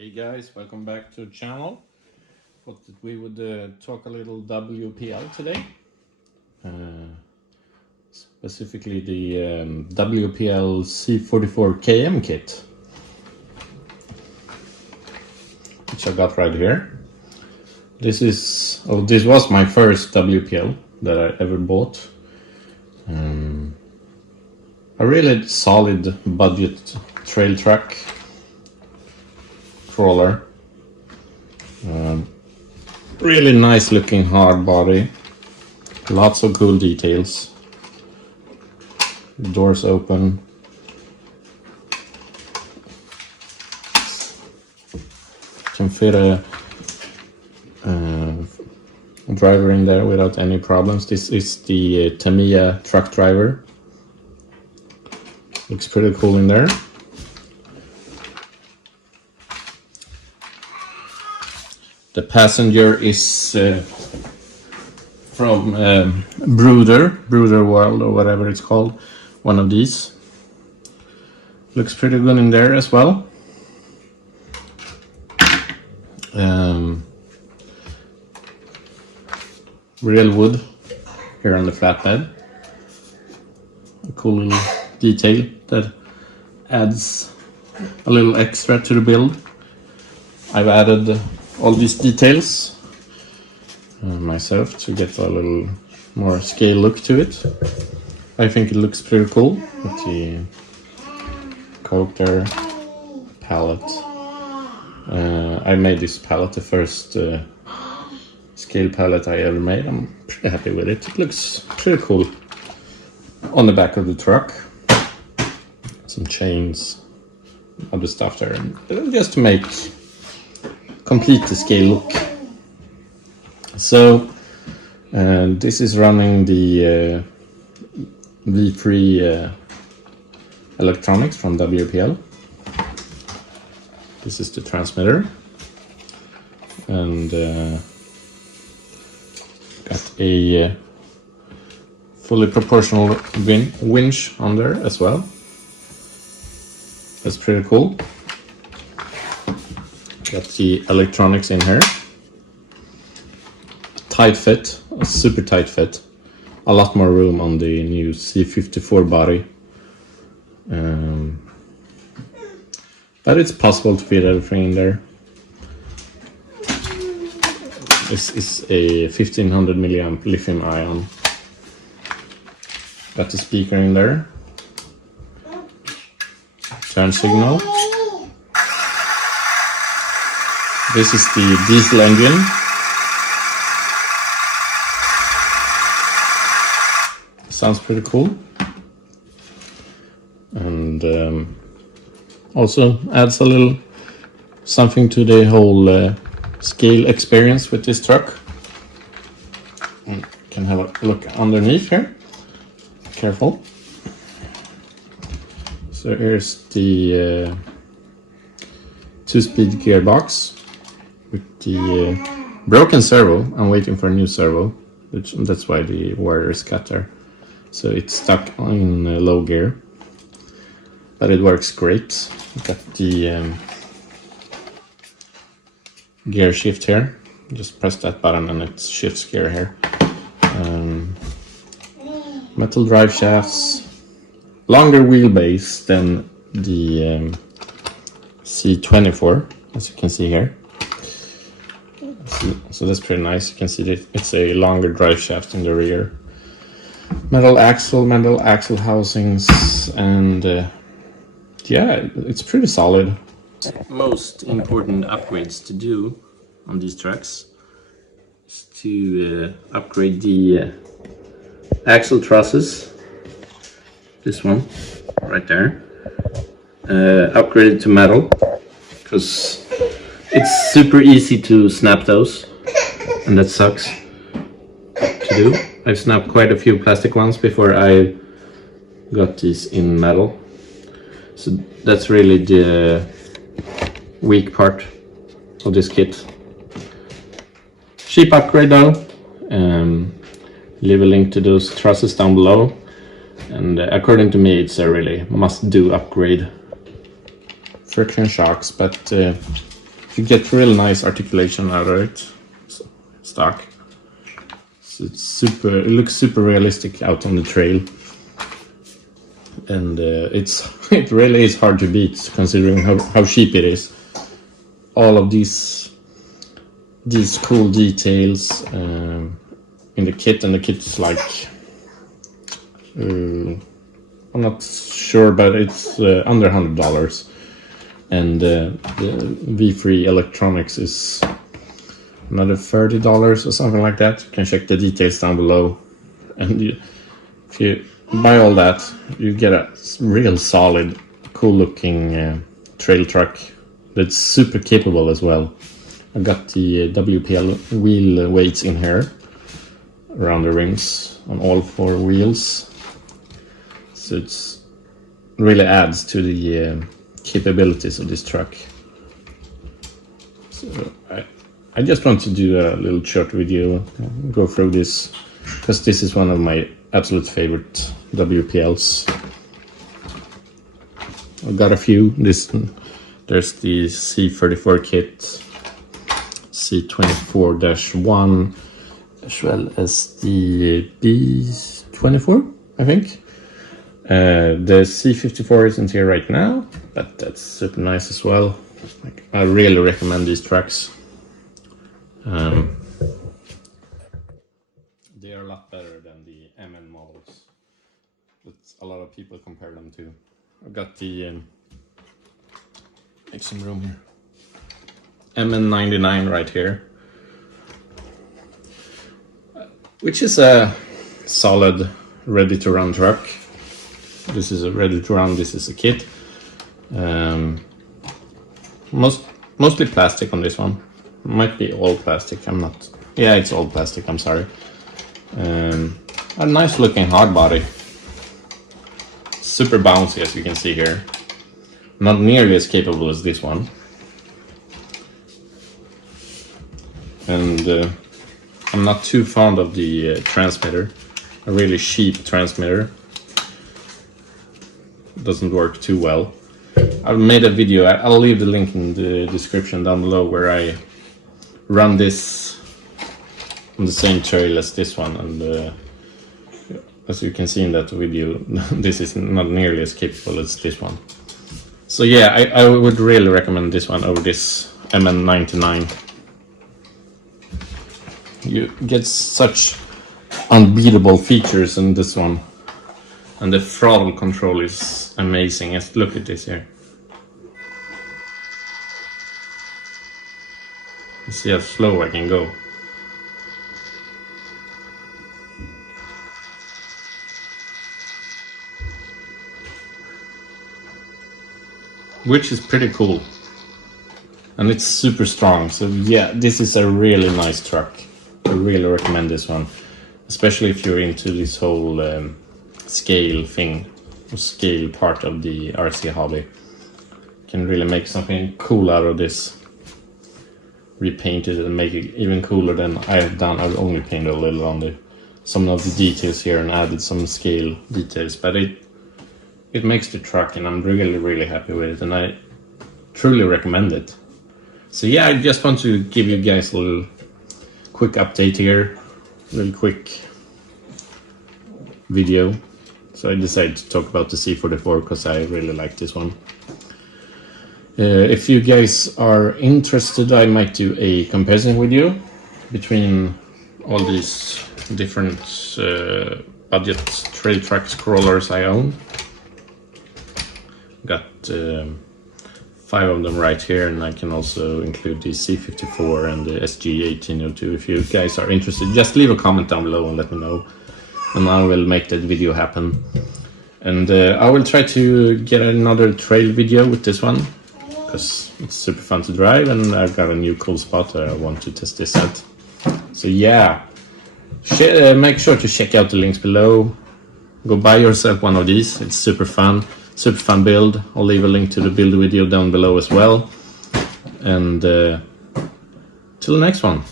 Hey guys, welcome back to the channel. Thought that we would talk a little WPL today. Specifically the WPL C44KM kit, which I got right here. This was my first WPL that I ever bought. A really solid budget trail truck crawler. Really nice looking hard body, lots of cool details. Doors open. Can fit a driver in there without any problems. This is the Tamiya truck driver. Looks pretty cool in there. The passenger is from Brooder World or whatever it's called. One of these. Looks pretty good in there as well. Real wood here on the flatbed. A cool little detail that adds a little extra to the build. I've added all these details myself to get a little more scale look to it. I think it looks pretty cool with the coke there, palette. I made this palette the first scale palette I ever made. I'm pretty happy with it. It looks pretty cool on the back of the truck. Some chains, other stuff there, just to complete the scale look. So this is running the V3 electronics from WPL. This is the transmitter, and got a fully proportional winch on there as well. That's pretty cool. Got the electronics in here. Tight fit, a super tight fit. A lot more room on the new C54 body. But it's possible to fit everything in there. This is a 1500 milliamp lithium ion. Got the speaker in there. Turn signal. This is the diesel engine. Sounds pretty cool. And also adds a little something to the whole scale experience with this truck. You can have a look underneath here. Careful. So here's the 2-speed gearbox with the broken servo. I'm waiting for a new servo, that's why the wire is cut there. So it's stuck in low gear, but it works great. Got the gear shift here. Just press that button and it shifts gear here. Metal drive shafts, longer wheelbase than the C24, as you can see here. So that's pretty nice. You can see that it's a longer drive shaft in the rear. Metal axle housings, and yeah, it's pretty solid. Most important upgrades to do on these trucks is to upgrade the axle trusses. This one right there. Upgrade it to metal, because it's super easy to snap those, and that sucks to do. I snapped quite a few plastic ones before I got these in metal. So that's really the weak part of this kit. Cheap upgrade though. Leave a link to those trusses down below. And according to me, it's a really must-do upgrade. Friction shocks, but you get real nice articulation out of it. Stock. So it looks super realistic out on the trail, and it really is hard to beat considering how cheap it is. All of these cool details in the kit, and the kit's like I'm not sure, but it's under $100, and the V3 electronics is another $30 or something like that. You can check the details down below, and if you buy all that, you get a real solid, cool looking trail truck that's super capable as well. I got the WPL wheel weights in here around the rims on all 4 wheels, so it's really adds to the capabilities of this truck. So I just want to do a little short video, go through this, because this is one of my absolute favorite WPLs. I've got a few. There's the C44 kit, C24-1, as well as the B24, I think. The C54 isn't here right now, but that's super nice as well. I really recommend these trucks. They are a lot better than the MN models that a lot of people compare them to. I've got the make some room here. MN99 right here, which is a solid, ready-to-run truck. This is a ready-to-run. This is a kit. Mostly plastic on this one. Might be all plastic. I'm not. Yeah, it's all plastic. I'm sorry. A nice looking hard body. Super bouncy, as you can see here. Not nearly as capable as this one. And I'm not too fond of the transmitter. A really cheap transmitter. Doesn't work too well. I've made a video. I'll leave the link in the description down below, where I run this on the same trail as this one, and as you can see in that video, this is not nearly as capable as this one. So yeah, I would really recommend this one over this MN99. You get such unbeatable features in this one, and the throttle control is amazing. Let's look at this here. You see how slow I can go. Which is pretty cool. And it's super strong. So yeah, this is a really nice truck. I really recommend this one. Especially if you're into this whole scale thing. Or scale part of the RC hobby. You can really make something cool out of this. Repaint it and make it even cooler than I have done. I've only painted a little on some of the details here and added some scale details, but it makes the truck, and I'm really happy with it, and I truly recommend it. So yeah, I just want to give you guys a little quick update here, really quick video. So I decided to talk about the C44 because I really like this one. If you guys are interested, I might do a comparison video between all these different budget trail truck crawlers I own. Got 5 of them right here, and I can also include the C54 and the SG1802. If you guys are interested, just leave a comment down below and let me know, and I will make that video happen. And I will try to get another trail video with this one, because it's super fun to drive, and I've got a new cool spot I want to test this out. So yeah, make sure to check out the links below. Go buy yourself one of these. It's super fun build. I'll leave a link to the build video down below as well. And till the next one.